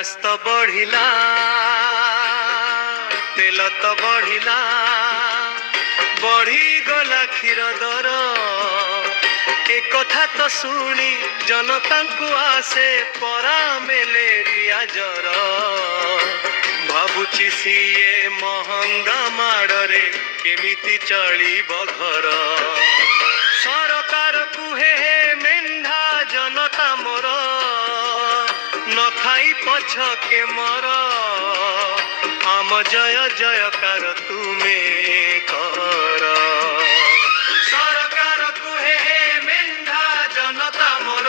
Gas तो बढ़िला तेल तो बढ़िला बढ़ी गला क्षीर दर एक कथा तो शुणी जनता को आसे परा मेलेरिया जर भावुची सीए महंगा माड़े केमिति चलिब घर सरकार कुहे हे मेंढा जनता मोर न खाई पछ के मर आम जय जयकार तुमे कर सरकार कुहे हे मेंढा जनता मोर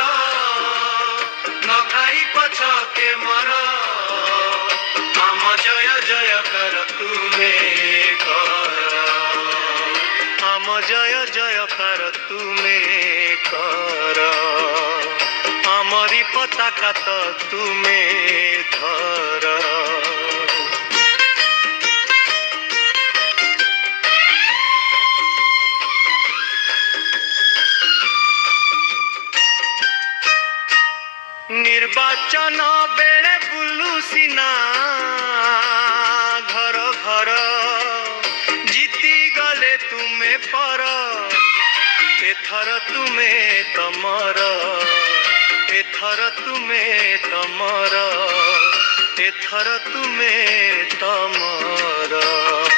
न खाई पछ के मर आम जय जयकार तुमे कर आम जय जयकार तुमे कर आमरी पताका तो तुमे धर निर्वाचन बेले बुलू सिना घर घर जीती गले तुमे पर एथर तुमे तमर एथर तुमे तमर एथर तुमे तमर।